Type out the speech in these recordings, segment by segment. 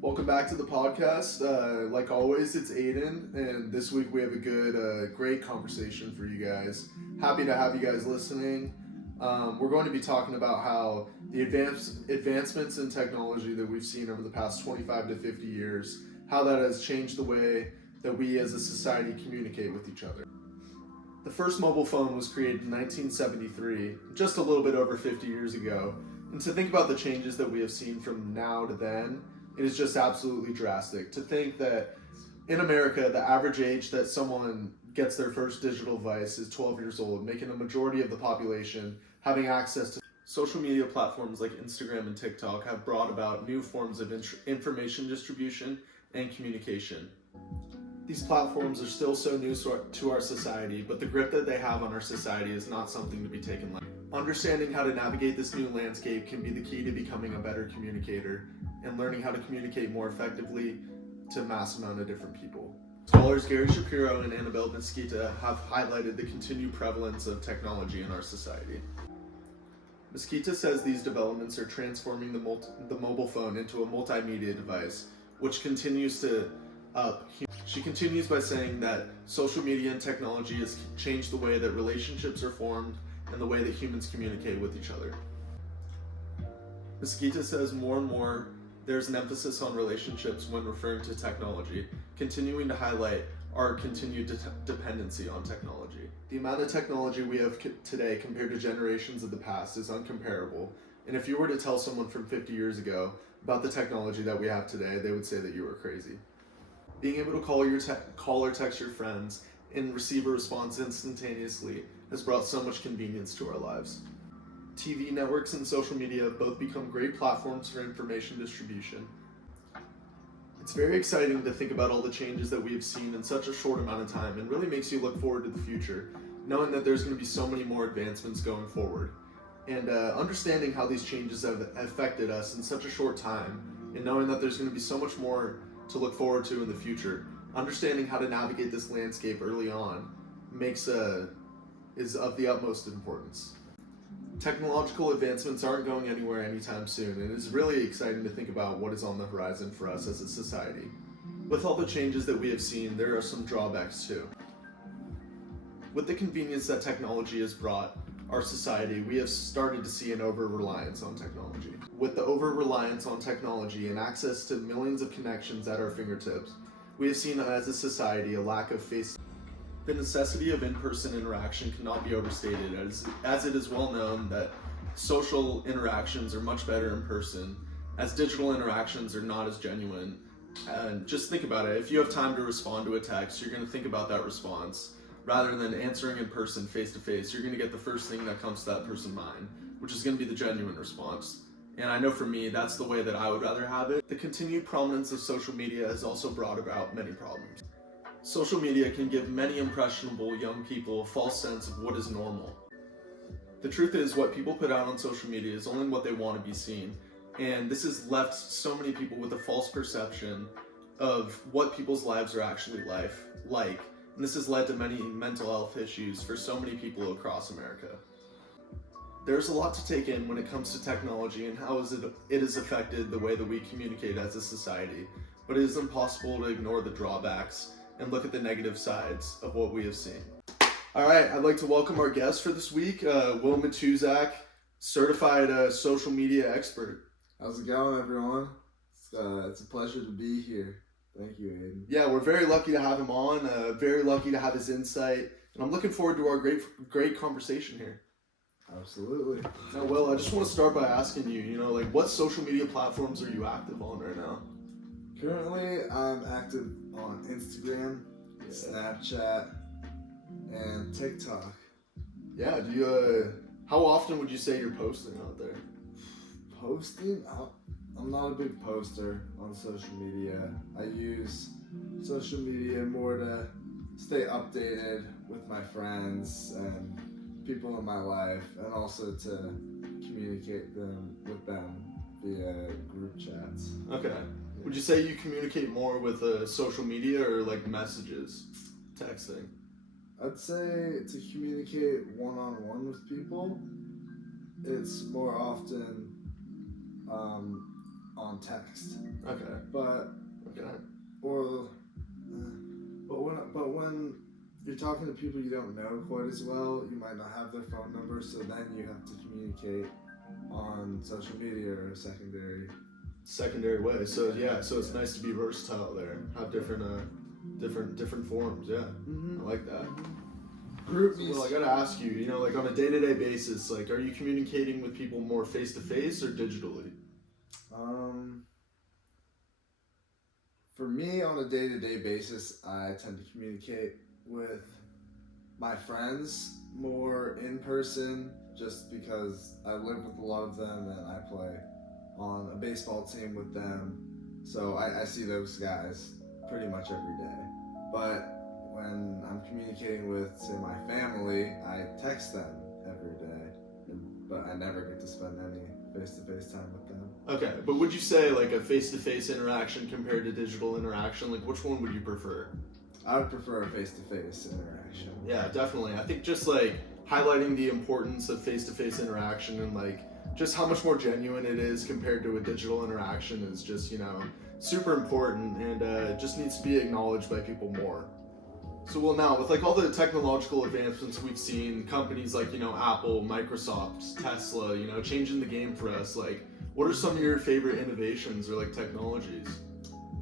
Welcome back to the podcast. Like always, it's Aiden, and this week we have a great conversation for you guys. Happy to have you guys listening. We're going to be talking about how the advancements in technology that we've seen over the past 25 to 50 years, how that has changed the way that we as a society communicate with each other. The first mobile phone was created in 1973, just a little bit over 50 years ago. And to think about the changes that we have seen from now to then, it is just absolutely drastic. To think that in America, the average age that someone gets their first digital device is 12 years old, making a majority of the population having access to social media platforms like Instagram and TikTok have brought about new forms of information distribution and communication. These platforms are still so new to our society, but the grip that they have on our society is not something to be taken lightly. Understanding how to navigate this new landscape can be the key to becoming a better communicator and learning how to communicate more effectively to a mass amount of different people. Scholars Gary Shapiro and Annabelle Mesquita have highlighted the continued prevalence of technology in our society. Mesquita says these developments are transforming the mobile phone into a multimedia device, which continues to She continues by saying that social media and technology has changed the way that relationships are formed and the way that humans communicate with each other. Mesquita says more and more there's an emphasis on relationships when referring to technology, continuing to highlight our continued dependency on technology. The amount of technology we have today compared to generations of the past is uncomparable, and if you were to tell someone from 50 years ago about the technology that we have today, they would say that you were crazy. Being able to call or text your friends and receive a response instantaneously has brought so much convenience to our lives. TV networks and social media have both become great platforms for information distribution. It's very exciting to think about all the changes that we have seen in such a short amount of time, and really makes you look forward to the future, knowing that there's going to be so many more advancements going forward. And understanding how these changes have affected us in such a short time, and knowing that there's going to be so much more to look forward to in the future, understanding how to navigate this landscape early on is of the utmost importance. Technological advancements aren't going anywhere anytime soon, and it's really exciting to think about what is on the horizon for us as a society. With all the changes that we have seen, there are some drawbacks too. With the convenience that technology has brought our society, we have started to see an over-reliance on technology. With the over-reliance on technology and access to millions of connections at our fingertips, we have seen as a society a lack of face. The necessity of in-person interaction cannot be overstated, as it is well known that social interactions are much better in person, as digital interactions are not as genuine. And just think about it, if you have time to respond to a text, you're going to think about that response. Rather than answering in person, face to face, you're going to get the first thing that comes to that person's mind, which is going to be the genuine response. And I know for me, that's the way that I would rather have it. The continued prominence of social media has also brought about many problems. Social media can give many impressionable young people a false sense of what is normal. The truth is, what people put out on social media is only what they want to be seen, and this has left so many people with a false perception of what people's lives are actually like, and this has led to many mental health issues for so many people across America. There's a lot to take in when it comes to technology and how it has affected the way that we communicate as a society, but it is impossible to ignore the drawbacks and look at the negative sides of what we have seen. All right, I'd like to welcome our guest for this week, Will Matuzak, certified social media expert. How's it going, everyone? It's a pleasure to be here. Thank you, Aiden. Yeah, we're very lucky to have him on, very lucky to have his insight, and I'm looking forward to our great conversation here. Absolutely. Now, Will, I just want to start by asking you, what social media platforms are you active on right now? Currently, I'm active on Instagram, Snapchat, and TikTok. Yeah, how often would you say you're posting out there? Posting? I'm not a big poster on social media. I use social media more to stay updated with my friends and people in my life, and also to communicate with them via group chats. Okay. Would you say you communicate more with social media or like messages, texting? I'd say to communicate one-on-one with people, it's more often on text. Okay. But Okay. or but when you're talking to people you don't know quite as well, you might not have their phone number, so then you have to communicate on social media or Secondary way. So yeah, so it's nice to be versatile there. Have different forms. Yeah, Mm-hmm. I like that. Groupies. Well, I gotta ask you. Like on a day-to-day basis, like, are you communicating with people more face to face or digitally? For me, on a day-to-day basis, I tend to communicate with my friends more in person, just because I live with a lot of them and I play on a baseball team with them, so I see those guys pretty much every day. But when I'm communicating with, say, my family, I text them every day, but I never get to spend any face-to-face time with them. Okay, but would you say like a face-to-face interaction compared to digital interaction, like which one would you prefer? I would prefer a face-to-face interaction. Yeah, definitely. I think just like highlighting the importance of face-to-face interaction and like just how much more genuine it is compared to a digital interaction is just, super important, and just needs to be acknowledged by people more. So well, now with like all the technological advancements we've seen, companies like Apple, Microsoft, Tesla, changing the game for us, like what are some of your favorite innovations or like technologies?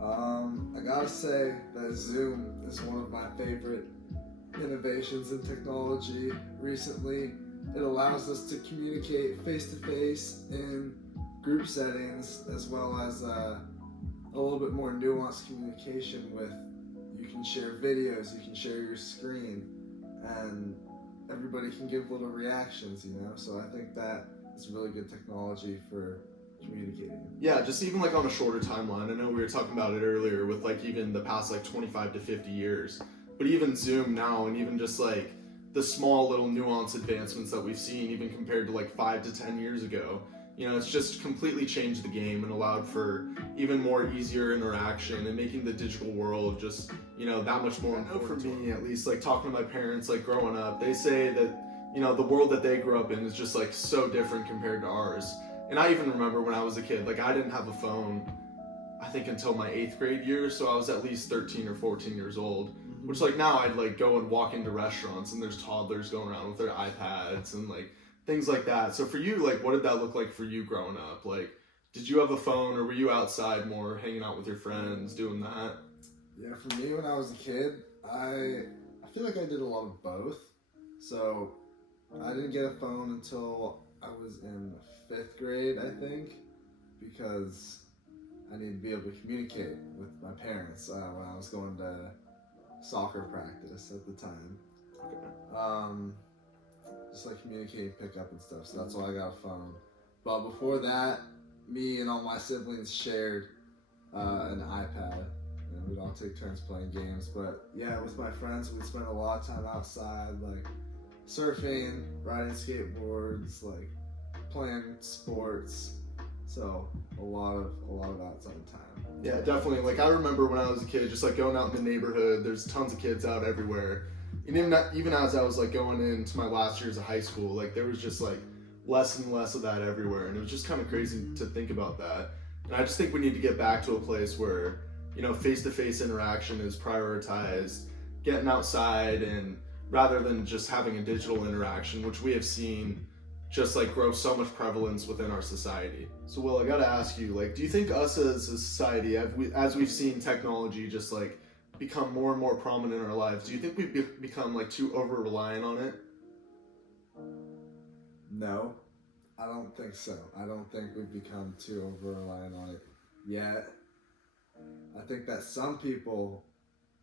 I gotta say that Zoom is one of my favorite innovations in technology recently. It allows us to communicate face to face in group settings, as well as a little bit more nuanced communication with, you can share videos, you can share your screen, and everybody can give little reactions, So I think that it's really good technology for communicating. Yeah, just even like on a shorter timeline. I know we were talking about it earlier with like even the past like 25 to 50 years, but even Zoom now, and even just like the small little nuance advancements that we've seen even compared to like 5 to 10 years ago, it's just completely changed the game and allowed for even more easier interaction and making the digital world just, that much more important. For me, at least, like talking to my parents, like growing up, they say that, the world that they grew up in is just like so different compared to ours. And I even remember when I was a kid, like I didn't have a phone, I think until my 8th grade year, so I was at least 13 or 14 years old, which like now I'd like go and walk into restaurants and there's toddlers going around with their iPads and like things like that. So for you, like what did that look like for you growing up? Like, did you have a phone or were you outside more hanging out with your friends doing that? Yeah, for me when I was a kid, I feel like I did a lot of both. So I didn't get a phone until I was in 5th grade, I think, because I needed to be able to communicate with my parents when I was going to soccer practice at the time. Okay. Just like communicating, pickup and stuff. So that's why I got a phone. But before that, me and all my siblings shared an iPad, and we'd all take turns playing games. But yeah, with my friends, we'd spend a lot of time outside, like surfing, riding skateboards, like playing sports. So a lot of outside time. Yeah, definitely. Like I remember when I was a kid, just like going out in the neighborhood, there's tons of kids out everywhere. And even as I was like going into my last years of high school, like there was just like less and less of that everywhere. And it was just kind of crazy to think about that. And I just think we need to get back to a place where, face-to-face interaction is prioritized, getting outside, and rather than just having a digital interaction, which we have seen just like grow so much prevalence within our society. So Will, I gotta ask you, like, do you think us as a society, as we've seen technology just like become more and more prominent in our lives, do you think we've become like too over reliant on it? No, I don't think so. I don't think we've become too over reliant on it yet. I think that some people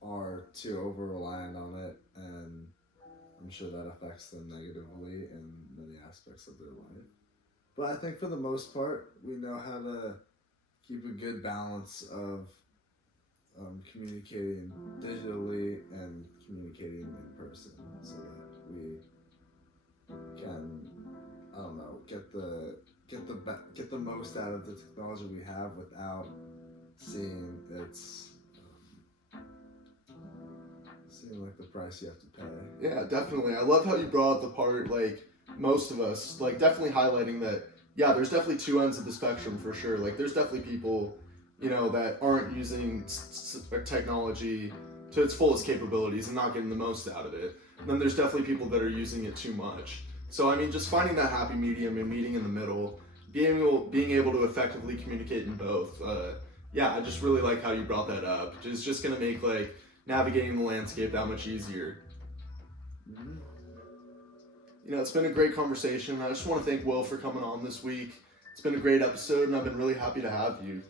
are too over reliant on it, and I'm sure that affects them negatively in many aspects of their life. But I think for the most part, we know how to keep a good balance of communicating digitally and communicating in person, so that we can, I don't know, get the most out of the technology we have without seeing like the price you have to pay. Yeah, definitely. I love how you brought up the part, like most of us, like definitely highlighting that yeah, there's definitely two ends of the spectrum for sure. Like, there's definitely people, that aren't using technology to its fullest capabilities and not getting the most out of it. And then there's definitely people that are using it too much. So, I mean, just finding that happy medium and meeting in the middle, being able to effectively communicate in both. Yeah, I just really like how you brought that up. It's just going to make, like, navigating the landscape that much easier. Mhm. It's been a great conversation. I just want to thank Will for coming on this week. It's been a great episode, and I've been really happy to have you.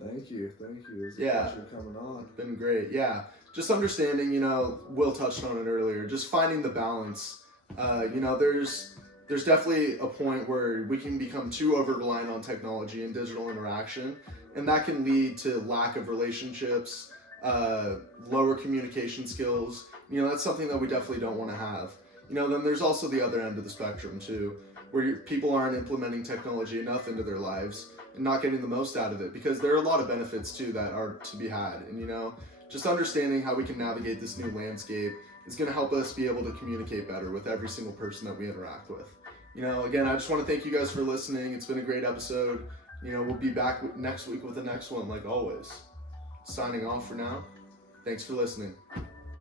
Thank you. It was a Yeah. pleasure coming on. Been great, yeah. Just understanding, Will touched on it earlier, just finding the balance. There's definitely a point where we can become too over-reliant on technology and digital interaction, and that can lead to lack of relationships, lower communication skills. That's something that we definitely don't want to have. Then there's also the other end of the spectrum too, where people aren't implementing technology enough into their lives and not getting the most out of it, because there are a lot of benefits too that are to be had. And just understanding how we can navigate this new landscape is going to help us be able to communicate better with every single person that we interact with. Again, I just want to thank you guys for listening. It's been a great episode. We'll be back next week with the next one, like always. Signing off for now. Thanks for listening.